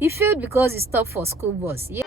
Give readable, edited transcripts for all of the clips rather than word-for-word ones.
He failed because he stopped for school bus. Yeah.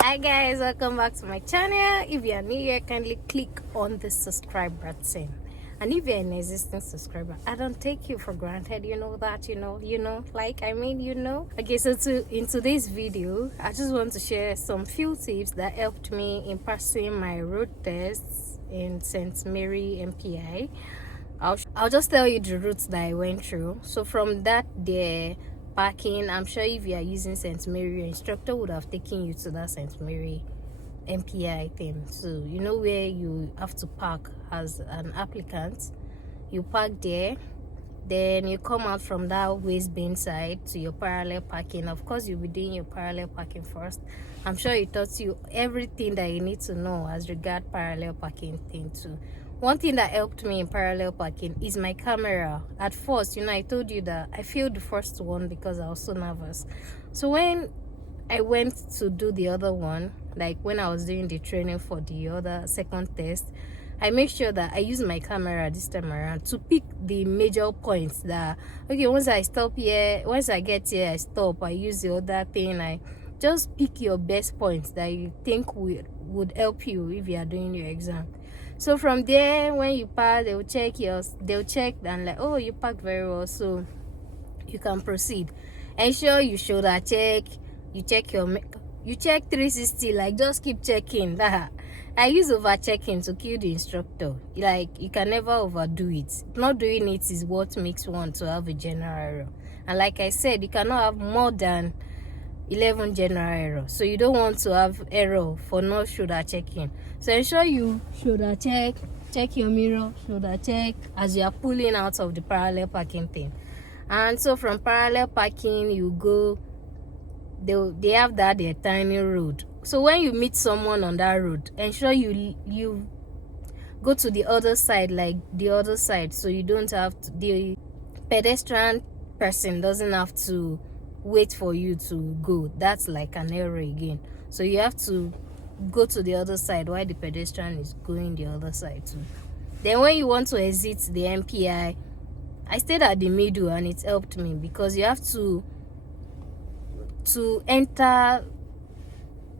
Hi guys, welcome back to my channel. If you are new here, kindly click on the subscribe button. And if you're an existing subscriber, I don't take you for granted. You know that, Okay, so in today's video, I just want to share some few tips that helped me in passing my road tests in St. Mary MPI. I'll just tell you the routes that I went through. So from that there parking, I'm sure if you are using St. Mary, your instructor would have taken you to that St. Mary MPI thing. So you know where you have to park as an applicant. You park there, then you come out from that waste bin side to your parallel parking. Of course, you'll be doing your parallel parking first. I'm sure it taught you everything that you need to know as regard parallel parking thing too. One thing that helped me in parallel parking is my camera. At first, I told you that I failed the first one because I was so nervous. So when I went to do the other one, like when I was doing the training for the other second test, I make sure that I use my camera this time around to pick the major points that, okay, once I stop here, once I get here, I stop, I use the other thing. I just pick your best points that you think would help you if you are doing your exam. So from there, when you pass, they'll check and like, oh, you parked very well, so you can proceed. Ensure you shoulder check, you check 360, like just keep checking. I use over checking to kill the instructor. Like, you can never overdo it. Not doing it is what makes one to have a general error. And like I said, you cannot have more than 11 general errors, so you don't want to have error for not shoulder checking. So ensure you shoulder check your mirror, shoulder check as you are pulling out of the parallel parking thing. And so from parallel parking, you go, they have that their tiny road. So when you meet someone on that road, ensure you go to the other side, like the other side, so you don't have to, the pedestrian person doesn't have to wait for you to go. That's like an error again. So you have to go to the other side while the pedestrian is going the other side too. Then when you want to exit the MPI, I stayed at the middle and it helped me because you have to enter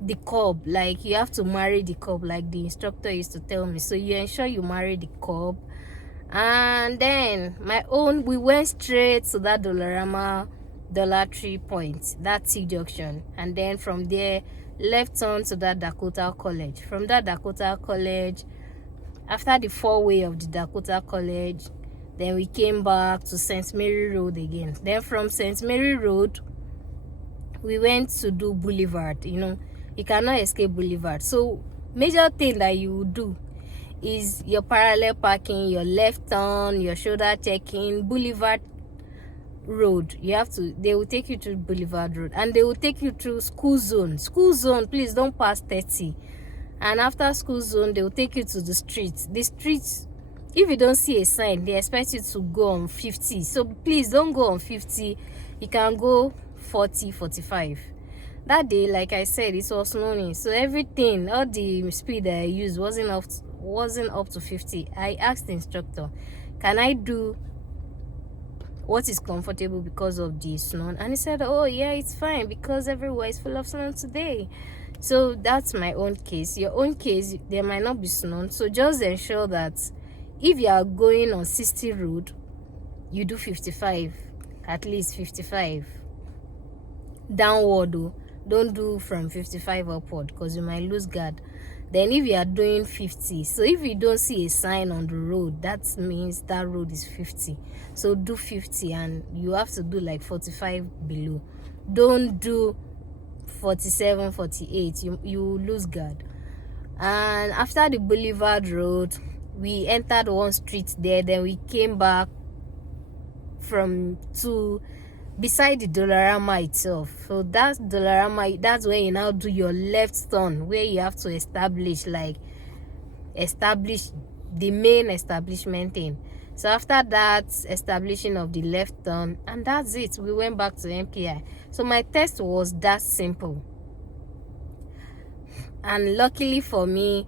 the curb, like you have to marry the curb, like the instructor used to tell me. So you ensure you marry the curb. And then we went straight to that Dollar Tree point, that T junction, and then from there left on to that Dakota College. From that Dakota College, after the four-way of the Dakota College, then we came back to St. Mary Road again. Then from St. Mary Road, we went to do Boulevard. You cannot escape Boulevard. So major thing that you would do is your parallel parking, your left turn, your shoulder checking. Boulevard Road, they will take you to Boulevard Road, and they will take you through school zone. Please don't pass 30. And after school zone, they will take you to the streets. If you don't see a sign, they expect you to go on 50. So please don't go on 50. You can go 40, 45. That day, like I said, it was snowing, so everything, all the speed that I used wasn't up to 50. I asked the instructor, can I do what is comfortable because of the snow? And he said, oh yeah, it's fine because everywhere is full of snow today. So that's my own case. Your own case, there might not be snow, so just ensure that if you are going on 60 road, you do 55, at least 55 downward though. Don't do from 55 upward because you might lose guard. Then if you are doing 50, so if you don't see a sign on the road, that means that road is 50. So do 50, and you have to do like 45 below. Don't do 47, 48. You lose guard. And after the Boulevard Road, we entered one street there. Then we came back to beside the Dollarama itself. So that's Dollarama. That's where you now do your left turn, where you have to establish the main establishment thing. So after that establishing of the left turn, and that's it, we went back to MPI. So my test was that simple. And luckily for me,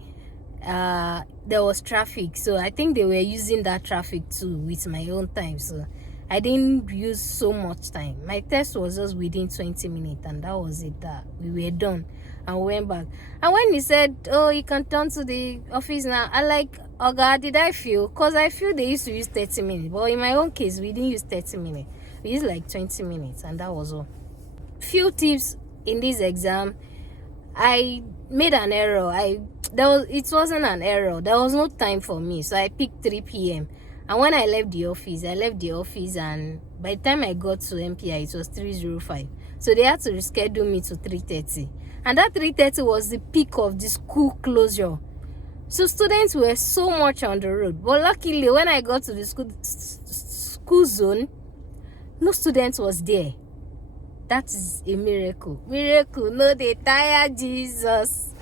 there was traffic, so I think they were using that traffic too with my own time, so I didn't use so much time. My test was just within 20 minutes, and that was it. That we were done and went back. And when he said, oh, you can turn to the office now, I like, oh God, did I feel? Because I feel they used to use 30 minutes, but in my own case we didn't use 30 minutes, we used like 20 minutes, and that was all. Few tips in this exam. I made an error. It wasn't an error, there was no time for me, so I picked 3 p.m. and when I left the office, and by the time I got to MPI it was 3:05, so they had to reschedule me to 3:30, and that 3:30 was the peak of the school closure, so students were so much on the road. But luckily, when I got to the school zone, no students was there. That is a miracle. No, they tire Jesus.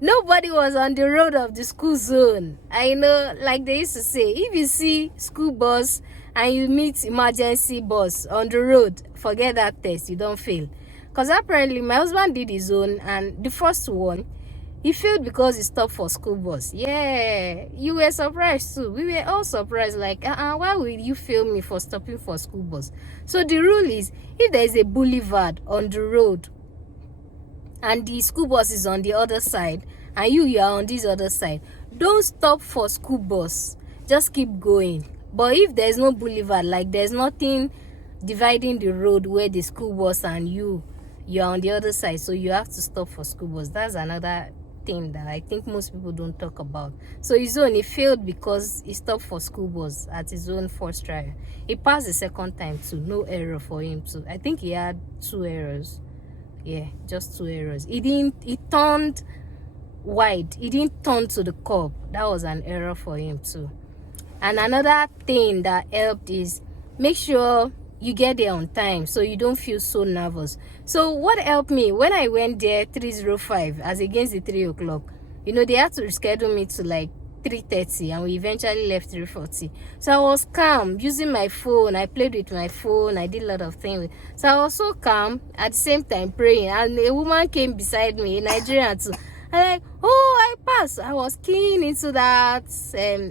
Nobody was on the road of the school zone. I know, like they used to say, if you see school bus and you meet emergency bus on the road, forget that test, you don't fail. Because apparently my husband did his own, and the first one, he failed because he stopped for school bus. Yeah, you were surprised too. We were all surprised, like, why will you fail me for stopping for school bus? So the rule is, if there is a boulevard on the road and the school bus is on the other side and you are on this other side, don't stop for school bus, just keep going. But if there's no boulevard, like there's nothing dividing the road where the school bus and you're on the other side, so you have to stop for school bus. That's another thing that I think most people don't talk about. So his own, he failed because he stopped for school bus at his own first trial. He passed the second time too, no error for him too. I think he had 2 errors. Yeah, just 2 errors. He turned wide, he didn't turn to the curb. That was an error for him too. And another thing that helped is, make sure you get there on time so you don't feel so nervous. So what helped me, when I went there 3:05 as against the 3 o'clock, they had to reschedule me to like 3:30, and we eventually left 3:40. So I was calm, using my phone. I played with my phone, I did a lot of things. So I was so calm, at the same time praying, and a woman came beside me, a Nigerian too. I like, oh, I passed. I was keen into that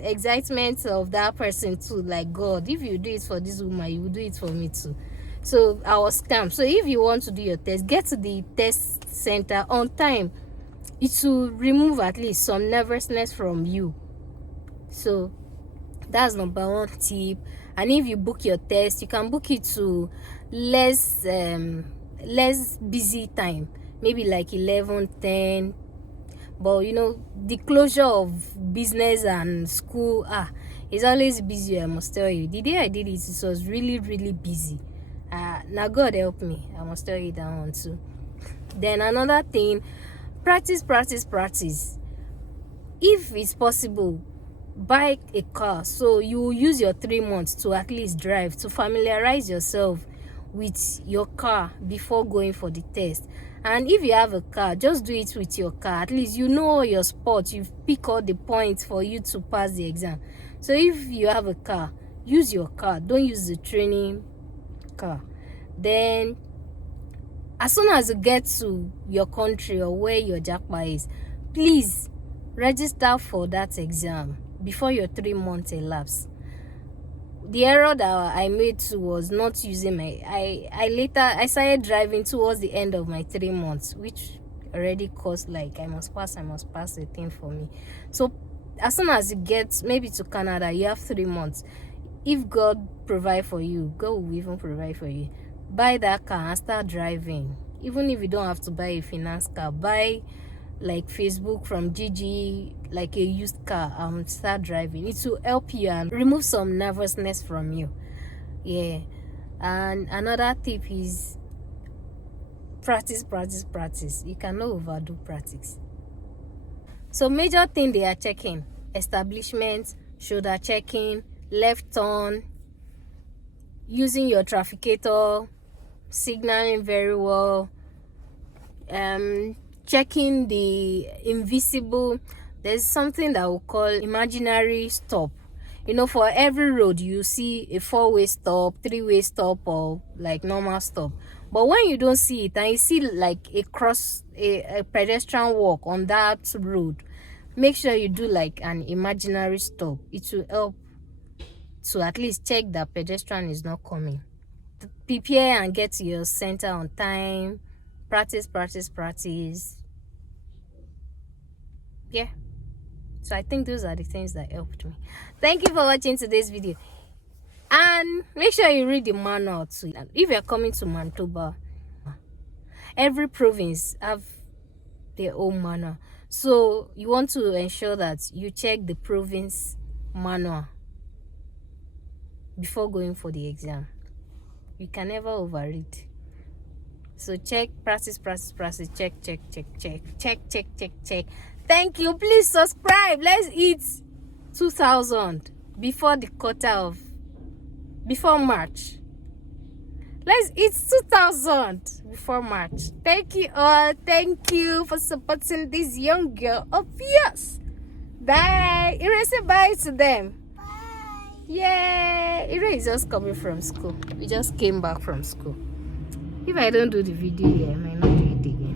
excitement of that person too. Like, God, if you do it for this woman, you will do it for me too. So I was calm. So if you want to do your test, get to the test center on time. It will remove at least some nervousness from you. So that's number 1 tip. And if you book your test, you can book it to less busy time, maybe like 11:10. But the closure of business and school is always busy. I must tell you, the day I did it was really, really busy. Now God help me, I must tell you that one too. Then another thing, practice. If it's possible, buy a car, so you use your 3 months to at least drive, to familiarize yourself with your car before going for the test. And if you have a car, just do it with your car. At least you know your spots, you pick all the points for you to pass the exam. So if you have a car, use your car, don't use the training car. Then as soon as you get to your country or where your jackpot is, please register for that exam before your 3 months elapse. The error that I made too was not using I started driving towards the end of my 3 months, which already caused like I must pass the thing for me. So as soon as you get maybe to Canada, you have 3 months. If God provide for you, God will even provide for you. Buy that car and start driving. Even if you don't have to buy a finance car, buy like Facebook from Gigi, like a used car, start driving. It will help you and remove some nervousness from you. Yeah. And another tip is practice. You cannot overdo practice. So major thing they are checking: establishment, shoulder checking, left turn, using your trafficator, signaling very well, checking the invisible. There's something that we call imaginary stop. For every road you see a 4-way stop, 3-way stop, or like normal stop. But when you don't see it and you see like a pedestrian walk on that road, make sure you do like an imaginary stop. It will help to at least check that pedestrian is not coming. Prepare and get to your center on time. Practice. Yeah, so I think those are the things that helped me. Thank you for watching today's video, and make sure you read the manual too. If you're coming to Manitoba, every province have their own manual, so you want to ensure that you check the province manual before going for the exam. You can never overread. So check, practice, check. Thank you. Please subscribe. Let's hit 2,000 before March. Let's hit 2,000 before March. Thank you all. Thank you for supporting this young girl of yours. Bye. Ire, say bye to them. Yeah, Ire is just coming from school. We just came back from school. If I don't do the video here, I might not do it again.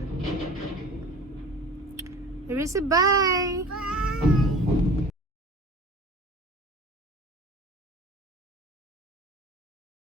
Ire, say bye. Bye.